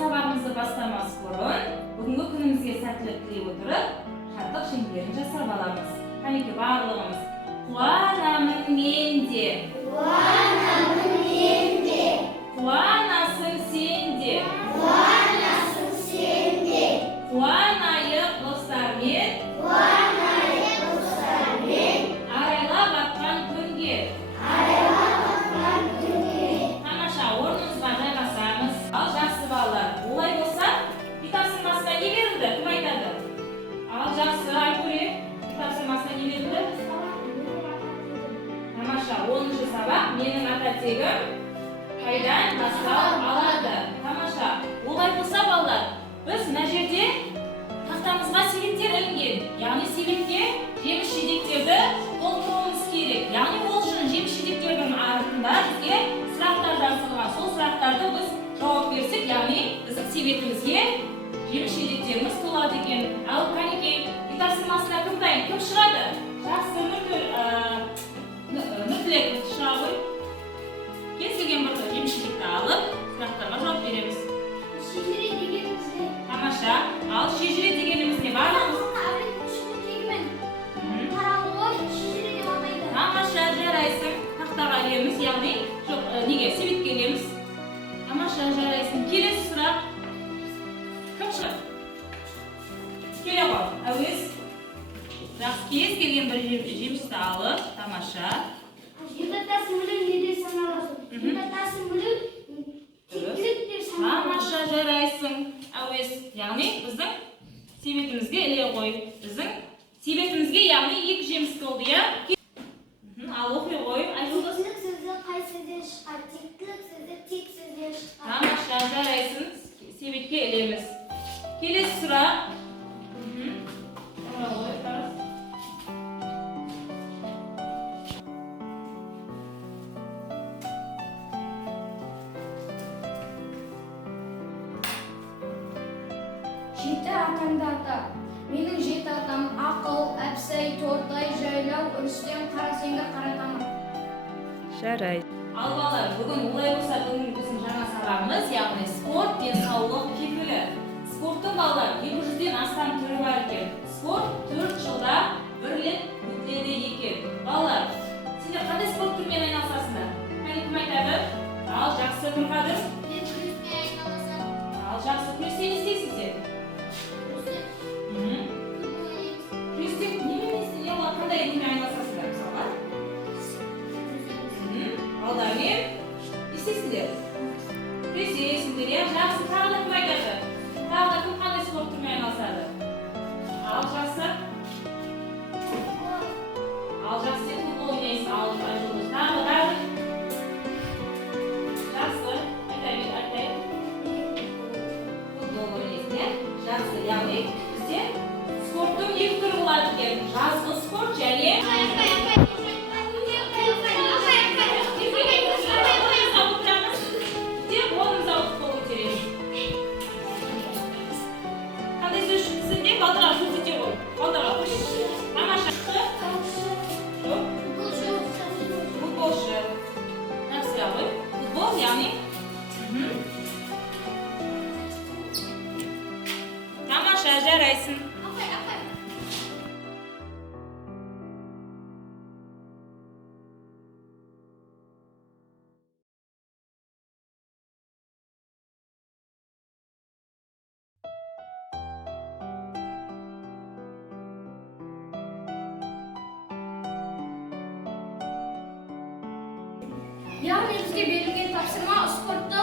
sabahımızı başlamaz burun, bugünkü günümüzge sәттілік тілей отырып, шаттық шеңберін жасап аламыз. Қанеке барлығымыз. Қуанамын мен де. Қуанамын мен де. Қуанасың сен де. Қуанасың сен де. Қуанайық достармен. Қуанайық достармен. Арайлап атқан күнге. Арайлап атқан күнге. Тамаша, орнымызға жайғасамыз. Ал жақсы балалар, олай болса, үй тапсырмасына не берілді? Кім айтады? Ал жақсы, ай көрейік. Үй тапсырмасына не берілді? Тамаша, 10-шы сабақ менің ата тегім қайдан бастау алады. Тамаша, олай болса балалар, біз мына жерде тақтамызға себеттер ілінген. Яғни себетке жеміс-жидектерді толтыруымыз керек. Яғни ол үшін жеміс-жидектердің артында бізге сұрақтар жазылған. Сол сұрақтарды біз жауап берсек, яғни біздің себетімізге жеміс-жидектеріміз толады екен. Ал Қанеке, үй тапсырмасына кім дайын? Кім шығады? Жақсы Нүртілек шыға ғой. Кез келген бір жеміс-жидекті алып, сұрақтарға жауап береміз. Шежіре дегенімізде. Тамаша. Ал шежіре дегеніміз не бар? Тамаша, жарайсың. Тақтаға ілеміз, яғни жоқ, неге себетке ілеміз. Тамаша, жарайсың. Келесі сұрақ. Кім шығады? Келе ғой. Әуес. Жақсы, кез келген бір жемісті алып. Тамаша. Ютатасын білу не деп саналасың? Ютатасын білу тектілік деп саналасың. Тамаша, жарайсың. Әуес. Яғни біздің себетімізге іле ғой. Біздің себетімізге яғни екі жеміс толды, иә? Ал оқи ғой. Айжұлдыз. Тектілік сөзі қай сөзден шығар? Тектілік сөзі тек сөзден шығар. Тамаша, жарайсың. Себетке ілеміз. Келесі сұрақ. Жеті атаңды ата. Менің жеті атам ақыл, әпсай, тортай, жайлау, үрістен, қарасеңгір, қаратамыр. Жарайды. Ал балалар, бүгін олай болса, бүгін біздің жаңа сабағымыз, яғни спорт, денсаулық кепілі. Спорттың балалар 200-ден астам түрі бар екен. Спорт 4 жылда бір рет өтеді екен. Балалар, сендер қандай спорт түрімен айналысасыңдар? Қане кім айтады? Ал жақсы Нұрқадыр. Мен күреске айналысам. Ал жақсы күресте не істейсіздер? Күресте немен қандай немен айналысасыңдар мысалға? Балдармен не істейсіңдер? Күресесіңдер, иә? Жақсы, тағы да кім айтады? Тағы да кім қандай спорт түрімен айналысады? Ал жақсы. Ал жақсы, сен футбол ойнайсың, ал Айжұлдыз. Тағы. Жақсы, айтайын. Футбол ойнайсың, иә? Жақсы, яғни бізде спорттың екі түрі болады екен. Жазғы спорт және қандай сөз шықсынде балдыға сөз ете ғой. Балдыға қош. Тамаша. Футболшы. Жақсы ғой. Футбол, яғни. Тамаша, жарайсың. Яғни бізге берілген тапсырма спортты